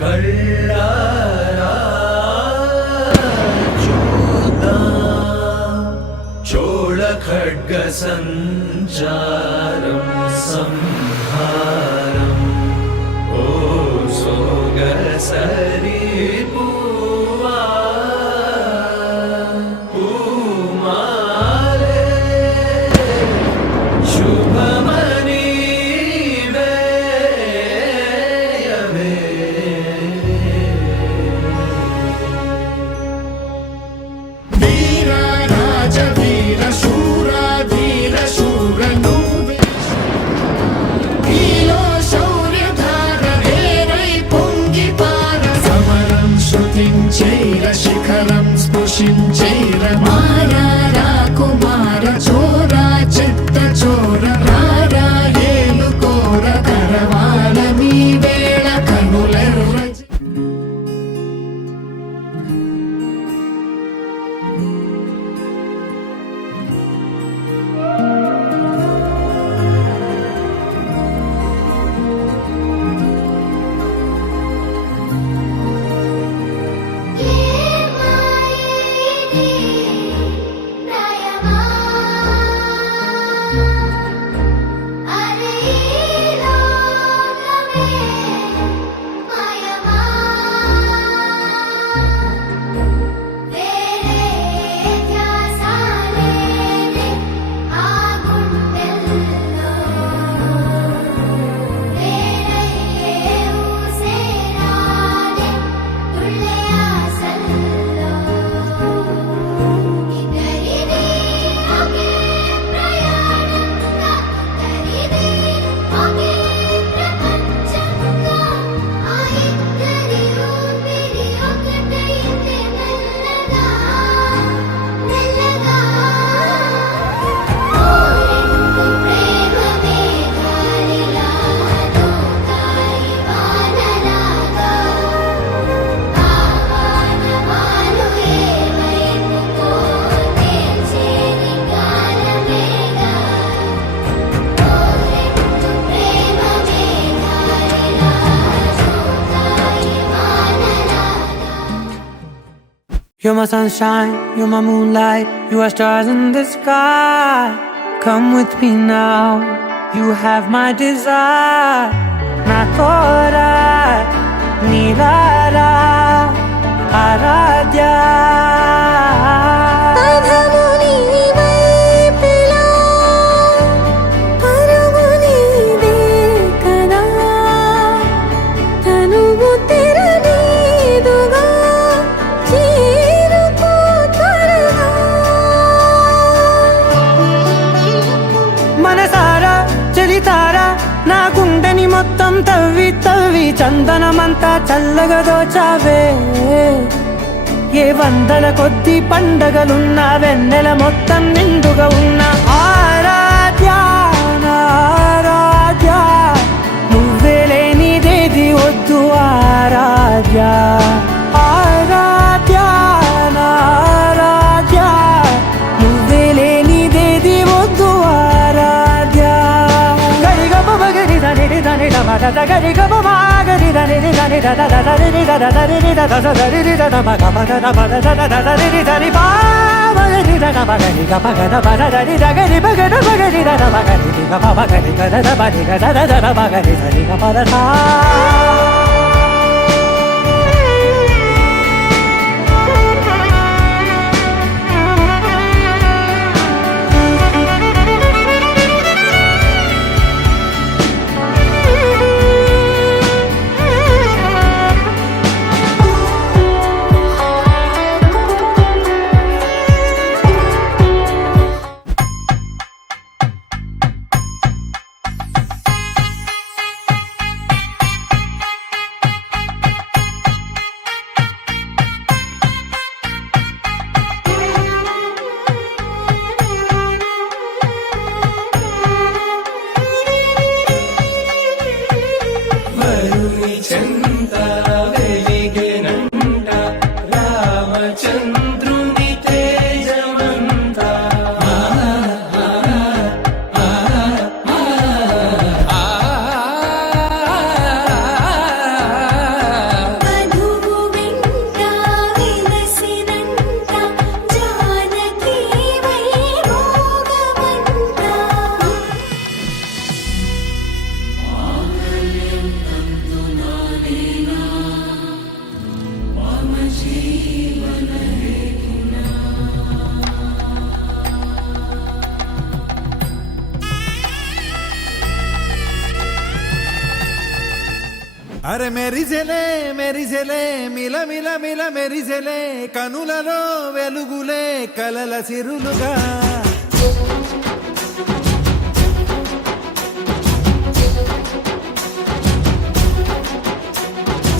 కళ్ళారా చూద్దాం చోళ ఖడ్గ సంచారం సంహారం ఓ సోగసరి పూవా పూమాలే శుభమని వేయవే వీర రాజ వీర శూర ధీర శూర నువ్వే నీలో శౌర్యధార రేరై పొంగి పార సమరం శృతించైర శిఖరం స్పృశించైర మారా రాకుమార చోర చిత్త చోర రారా ఏలుకోర కరవాల మీ వేళ కనులెర్ర You're my sunshine, you're my moonlight, you are stars in the sky. Come with me now, you have my desire. Na tora, nilara, aradhya. మనసారా చలితారా నా గుండెని మొత్తం తవ్వి తవ్వి చందనమంతా చల్లగా దోచావే ఏ వందల కొద్ది పండగలున్నా వెన్నెల మొత్తం నిండుగా ఉన్న ఆరాధ్య నా ఆరాధ్య నువ్వే లేనిదేది వద్దు ఆరాధ్య ఆరాధ్య నా ఆరాధ్య నువ్వే లేనిదేది వద్దు ఆరాధ్య గరిగమ మగరి దని దని మగ గరి గమ మాగరి దని దని దద దని దద దని దద దని దద మగ మగ మగ దద దని దని బా మగరి దద మగరి గమ గద బద దని దగరి మగద మగరి దద మగరి గమ మగరి గద బది గద దద మగరి దని గమ దద అరే మెరిసెలే మెరిసెలే మిల మిల మిల మెరిసెలే కనులలో వెలుగులే కలల సిరులుగా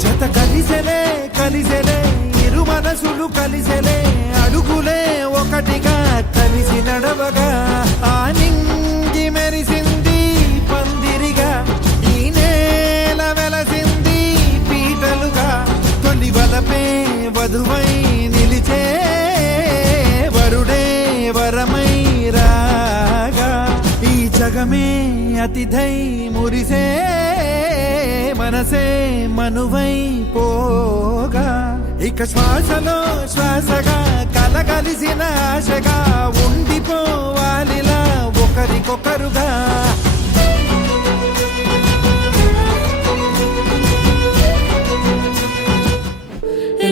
జత కలిసెలే కలిసెలే ఇరు మనసులు కలిసెలే అడుగులే ఒకటిగా కలిసి నడవగా ఆ నింగి మెరిసింది పందిరిగా ఈ నేల వెలసింది పీటలుగా తొలి వలపే వధువై నిలిచే వరుడే వరమై రాగా ఈ జగమే అతిథై మురిసే మనసే మనువై పోగా ఇక శ్వాసలో శ్వాసగా కలగలిసిన ఆశగా ఉండిపోవాలిలా ఒకరికొకరుగా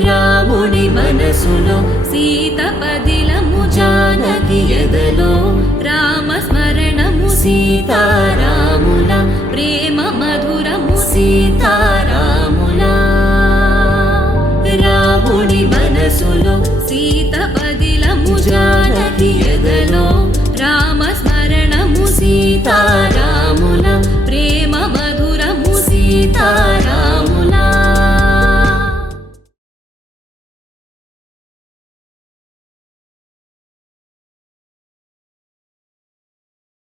రాముని మనసులో సీత పదిలము జానకి ఎదలో రామస్మరణము సీతారాముల ప్రేమ మధురము సీతారాముల రాముని మనసులో సీత పదిలము జానకి ఎదలో రామస్మరణము సీతారాముల